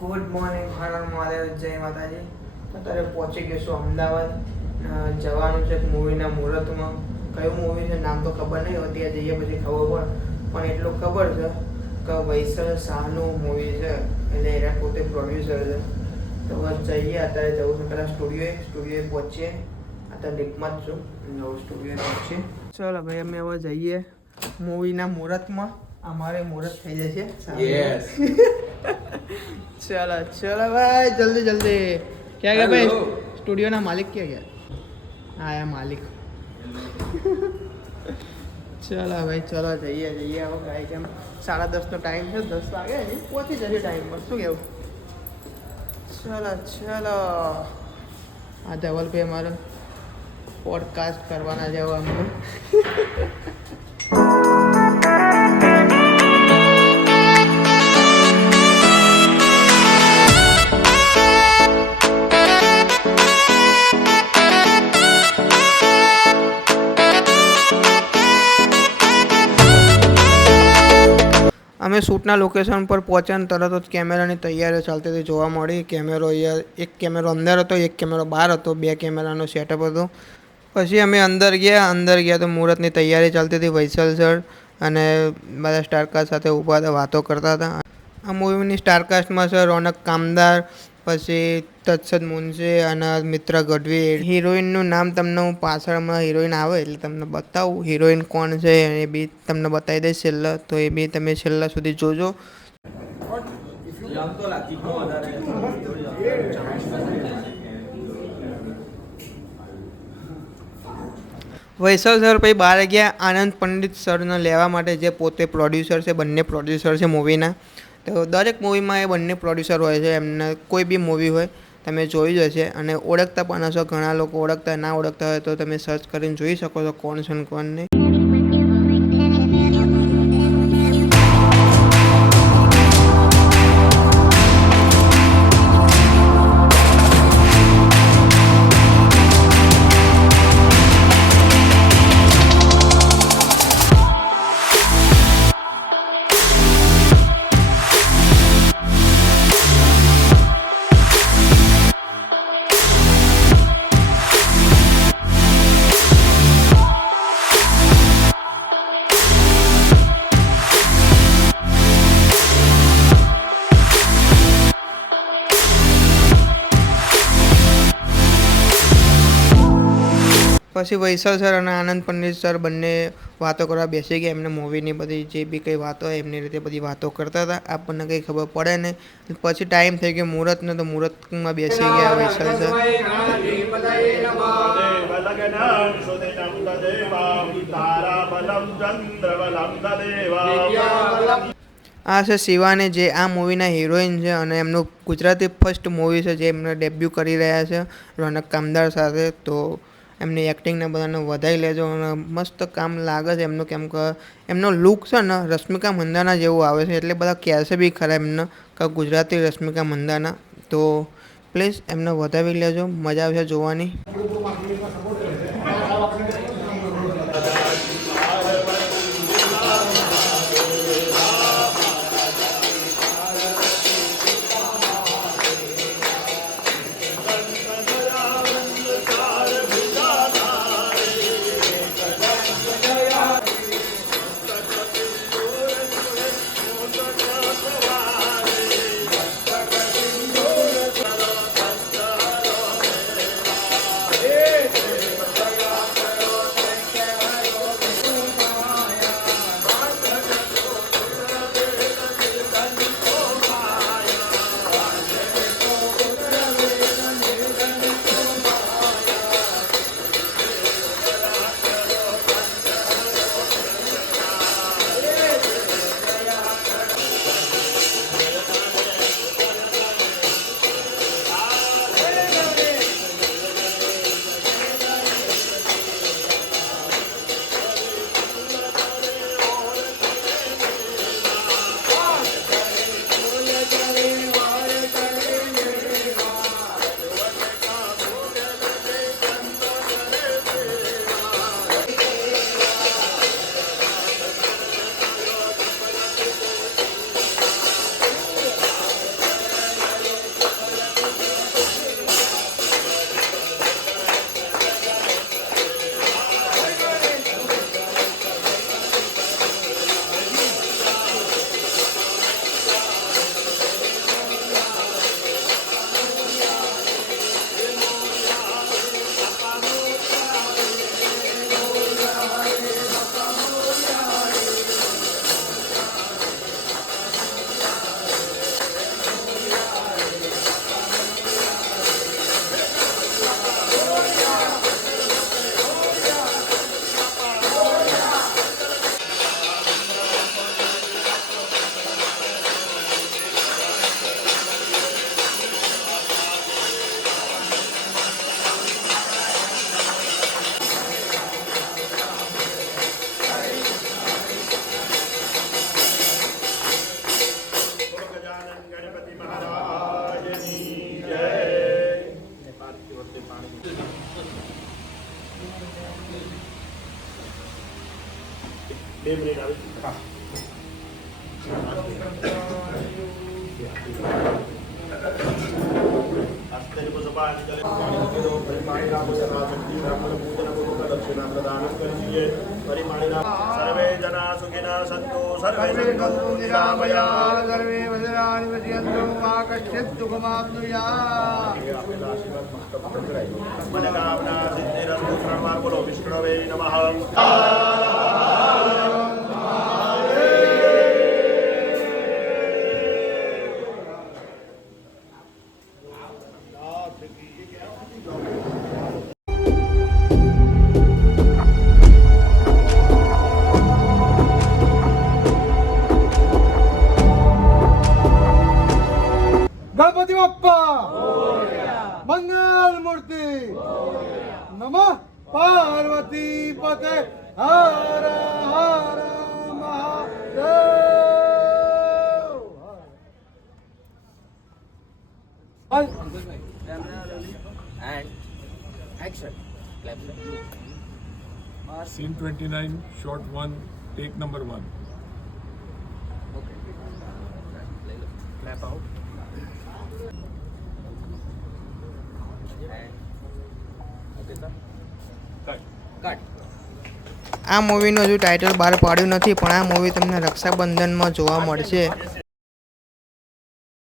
Good morning, હર મહાદેવ, જય માતાજી. અત્યારે પહોંચી ગયો છું અમદાવાદ. જવાનું છે મૂવીના મુહૂર્તમાં. કયું મૂવી છે નામ તો ખબર નહીં, હવે ત્યાં જઈએ પછી ખબર પણ એટલું ખબર છે કે વૈસલ શાહનું મૂવી છે, એટલે એના પોતે પ્રોડ્યુસર છે. તો બસ જઈએ, અત્યારે જવું છે પહેલાં સ્ટુડિયોએ પહોંચીએ. અત્યારે લિફ્ટમાં જ છું, જવું સ્ટુડિયોએ પહોંચીએ. ચલો ભાઈ, અમે હવે જઈએ મૂવીના મુહૂર્તમાં. અમારે મુહૂર્ત થઈ જશે. યસ. चलो चलो भाई, जल्दी जल्दी. क्या गया भाई? स्टूडियो ना मालिक क्या गया? आया मालिक. चलो भाई, चलो જઈએ હવે ભાઈ. કેમ 10:30 નો ટાઈમ છે, 10 વાગે પહોંચી જશે ટાઈમ પર. શું કેવું? ચલો આ ધવલભાઈ અમારો પોડકાસ્ટ કરવાના છે અમને. અમે શૂટના લોકેશન પર પહોંચ્યા તરત જ કેમેરાની તૈયારી ચાલતી હતી જોવા મળી. કેમેરો અહીંયા, એક કેમેરો અંદર હતો, એક કેમેરો બહાર હતો, 2 કેમેરાનો સેટઅપ હતો. પછી અમે અંદર ગયા તો મુહૂર્તની તૈયારી ચાલતી હતી. વૈસલ સર અને બધા સ્ટારકાસ્ટ સાથે ઊભા હતા, વાતો કરતા હતા. આ મૂવીની સ્ટારકાસ્ટમાં છે રોનક કામદાર, પછી તત્સદ મુનશી અને મિત્ર ગઢવી. હિરોઈનનું નામ તમને હું પાછળમાં હિરોઈન આવે એટલે તમને બતાવું હિરોઈન કોણ છે, એ બી તમને બતાવી દઈશ છેલ્લા, તો એ બી તમે છેલ્લા સુધી જોજો. વૈસલ સર પછી બહાર ગયા આનંદ પંડિત સરને લેવા માટે, જે પોતે પ્રોડ્યુસર છે. બંને પ્રોડ્યુસર છે મૂવીના. તો દરેક મૂવીમાં એ બંને પ્રોડ્યુસર હોય છે. એમને કોઈ બી મૂવી હોય તમે જોઈ જ હશે, અને ઓળખતા પણ હશો. ઘણા લોકો ઓળખતા ના ઓળખતા હોય તો તમે સર્ચ કરીને જોઈ શકો છો કોણ છે ને કોણ નહીં. પછી વૈસલ સર અને આનંદ પંડિત સર બંને વાતો કરવા બેસી ગયા. એમને મૂવીની બધી જે બી કંઈ વાતો હોય એમની રીતે બધી વાતો કરતા હતા. આપણને કંઈ ખબર પડે નહીં. પછી ટાઈમ થઈ ગયો મુહૂર્તનો, તો મુહૂર્તમાં બેસી ગયા વૈસલ સર. આ છે શિવાની, જે આ મૂવીના હિરોઈન છે, અને એમનું ગુજરાતી ફર્સ્ટ મૂવી છે જે એમને ડેબ્યુ કરી રહ્યા છે રોનક કામદાર સાથે. તો એમની એક્ટિંગને બધાને વધારી લેજો, અને મસ્ત કામ લાગે છે એમનું. કેમ કે એમનો લુક છે ને રશ્મિકા મંદાના જેવું આવે છે, એટલે બધા કહેશે બી ખરા એમને કે ગુજરાતી રશ્મિકા મંદાના. તો પ્લીઝ એમને વધાવી લેજો, મજા આવશે જોવાની. सर्वे जना सुखिनः सन्तु सर्वे सन्तु निरामयाः सर्वे भद्राणि पश्यन्तु मा कश्चित् दुःखमाप्नुयात् मनोकामना सिद्धिरस्तु सर्वं बोलो विष्णवे नमः गणपति बप्पा मंगल मूर्ति नमः पार्वती पते हर हर Mahadev Scene 29, shot 1, take number 1. Clap out. Okay, sir. Cut. આ મૂવીનું હજુ ટાઇટલ બહાર પાડ્યું નથી, પણ આ મૂવી તમને રક્ષાબંધનમાં જોવા મળશે.